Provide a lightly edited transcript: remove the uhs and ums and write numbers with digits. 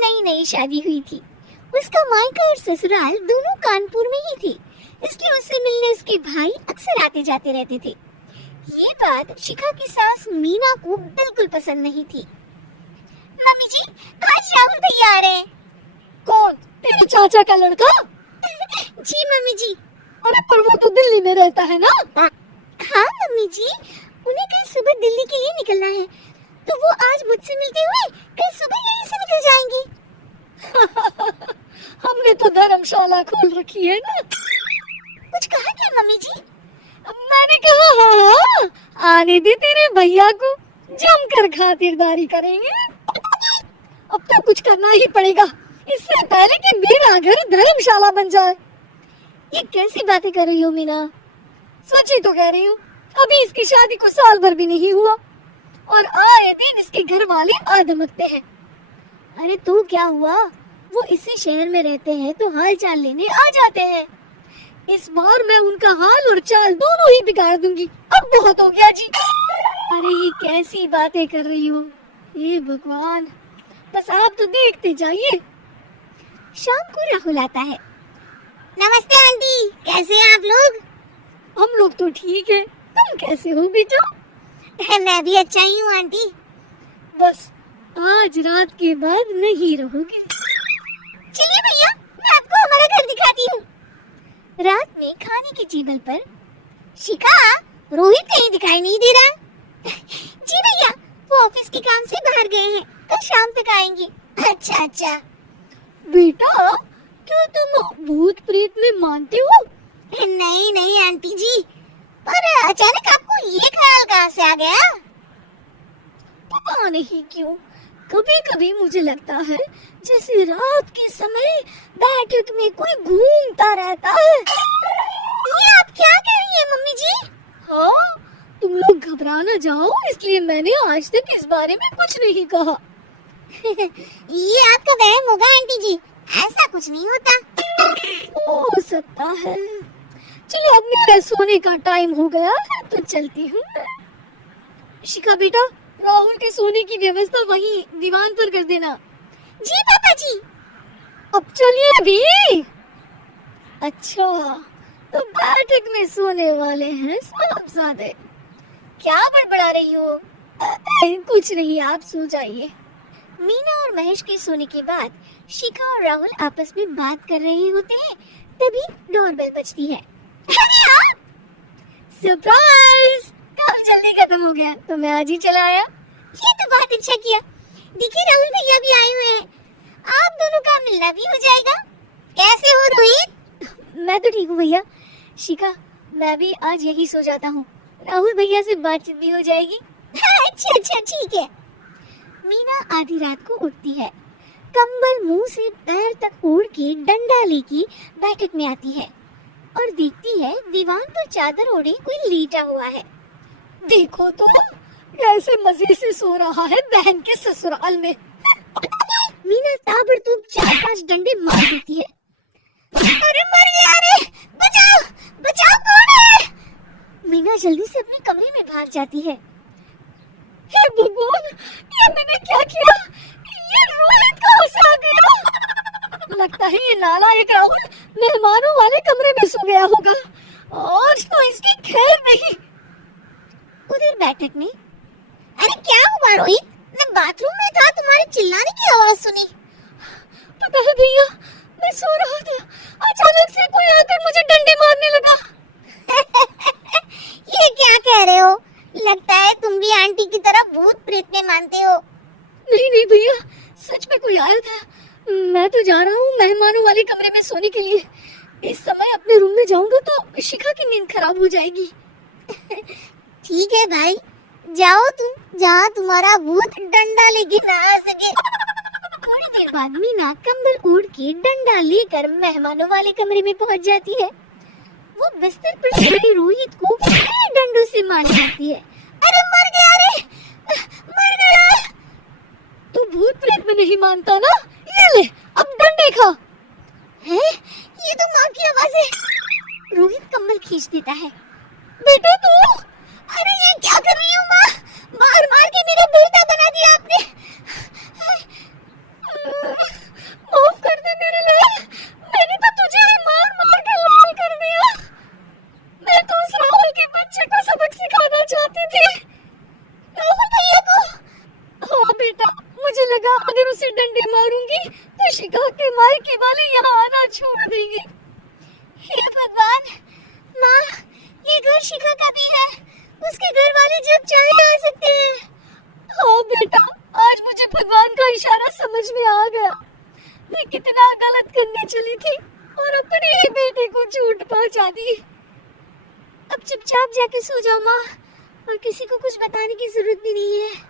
नई नई शादी हुई थी। उसका मायका और ससुराल दोनों कानपुर में ही थी, इसलिए उससे मिलने उसके भाई अक्सर आते जाते रहते थे। ये बात शिखा की सास मीना को बिल्कुल पसंद नहीं थी। मम्मी जी, आज राहुल भैया आ रहे हैं। कौन? तेरे चाचा का लड़का? जी मम्मी जी। अरे पर वो तो दिल्ली में रहता है ना? हाँ मम्मी जी, उन्हें कल सुबह दिल्ली के लिए निकलना है, तो वो आज मुझसे मिलते हुए कल सुबह यहीं से निकल जाएंगे। हमने तो धर्मशाला खोल रखी है ना। कुछ कहा क्या मम्मी जी? मैंने कहा हाँ, आने दे तेरे भैया को, जमकर खातिरदारी करेंगे। अब तो कुछ करना ही पड़ेगा, इससे पहले कि मेरा घर धर्मशाला बन जाए। ये कैसी बातें कर रही हो मीना? सच ही तो कह रही हूँ। अभी इसकी शादी को साल भर भी नहीं हुआ और आए दिन इसके घर वाले आ धमकते हैं। अरे तो क्या हुआ, वो इसी शहर में रहते हैं तो हाल चाल लेने आ जाते हैं। इस बार मैं उनका हाल और चाल दोनों ही बिगाड़ दूंगी। अब बहुत हो गया जी। अरे ये कैसी बातें कर रही हो? हे भगवान, बस आप तो देखते जाइए। शाम को राहुल आता है। नमस्ते आंटी, कैसे हैं आप लोग? हम लोग तो ठीक है, तुम कैसे हो बेटा? मैं भी अच्छा ही हूँ आंटी। बस आज रात के बाद नहीं रहोगे। चलिए भैया, मैं आपको हमारा घर दिखाती हूँ। रात में खाने की टेबल पर शिखा, रोहित कहीं दिखाई नहीं दे रहा। जी भैया, वो ऑफिस के काम से बाहर गए हैं, कल शाम तक आएंगे। अच्छा अच्छा। बेटा, क्या तुम भूत प्रेत में मानते हो? नहीं नहीं आंटी जी, पर अचानक आपको ये ख्याल कहाँ से आ गया? पता नहीं क्यों, कभी कभी मुझे लगता है जैसे रात के समय बैठक में कोई घूमता रहता है। ये आप क्या कह रही हैं मम्मी जी? हाँ, तुम लोग घबरा न जाओ, इसलिए मैंने आज तक इस बारे में कुछ नहीं कहा। ये आपका वहम होगा आंटी जी, ऐसा कुछ नहीं होता। हो सकता है। चलो अब मेरा सोने का टाइम हो गया है तो चलती हूँ। शिखा बेटा, राहुल के सोने की व्यवस्था वहीं दीवान पर कर देना। जी पापा जी। अब चलिए भी। अच्छा, तो बैठक में सोने वाले हैं साहबजादे। क्या बड़बड़ा रही हो? कुछ नहीं, आप सो जाइए। मीना और महेश के सोने के बाद शिखा और राहुल आपस में बात कर रहे होते हैं, तभी डोरबेल बजती है। सरप्राइज! काम जल्दी खत्म हो गया तो मैं आज ही चला आया। ये तो बहुत अच्छा किया। देखिए राहुल भैया भी आए हुए हैं, आप दोनों का मिलना भी हो जाएगा। कैसे हो रोहित? मैं तो ठीक हूँ भैया। शिखा, मैं भी आज यही सो जाता हूँ, राहुल भैया से बातचीत भी हो जाएगी। अच्छा अच्छा ठीक है। मीना आधी रात को उठती है, कंबल मुंह से पैर तक ओढ़ के डंडा लेके बैठक में आती है और देखती है दीवान पर चादर ओढ़े कोई लेटा हुआ है। देखो तो कैसे मजे से सो रहा है बहन के ससुराल में। मीना ताबड़तोड़ 4-5 डंडे मार देती है। अरे मर गया रे, बचाओ बचाओ, कौन है? मीना जल्दी से अपने कमरे में भाग जाती है। हे भगवान, ये मैंने क्या किया? ये रोहित कहाँ से आ गया? लगता है ये नालायक राहुल मेहमानों वाले कमरे में सो गया होगा। आज तो इसकी खैर नहीं। उधर बैठक में, अरे क्या हुआ रोहित? मैं बाथरूम में था, तुम्हारे चिल्लाने की आवाज सुनी। पता है भैया, मैं सो रहा था, अचानक से कोई आकर मुझे डंडे मारने लगा। ये क्या कह रहे हो? लगता है तुम भी आंटी की तरह भूत प्रेत में मानते हो। नहीं नहीं भैया, सच में कोई आया था। मैं तो जा रहा हूँ मेहमानों वाले कमरे में सोने के लिए। इस समय अपने रूम में जाऊंगा तो शिखा की नींद खराब हो जाएगी। ठीक है भाई, जाओ तुम, जहाँ तुम्हारा भूत डंडा लेके ना आ सके। थोड़ी देर बाद मीना कंबल ओढ़ के डंडा लेकर मेहमानों वाले कमरे में पहुंच जाती है। वो बिस्तर पर सोए रोहित को डंडों से मार जाती है। अरे मर गया रे, मर गया। तू भूत प्रेत में नहीं मानता ना? ये ले, अब डंडे खा। है? ये तो माँ की आवाज है। रोहित कंबल खींच देता है। बेटा तू? अरे ये क्या कर रही हो माँ? मार मार के मेरा बेटा बना दिया आपने। लगा अगर उसे डंडे मारूंगी तो शिखा के मायके वाले यहाँ आना छोड़ देंगे। हे भगवान, माँ ये घर शिखा का भी है, उसके घर वाले जब चाहे आ सकते हैं। हाँ बेटा, आज मुझे भगवान का इशारा समझ में आ गया। मैं कितना गलत करने चली थी और अपने ही बेटे को चोट पहुंचा दी। अब चुपचाप जाके सो जाओ माँ, और किसी को कुछ बताने की जरूरत भी नहीं है।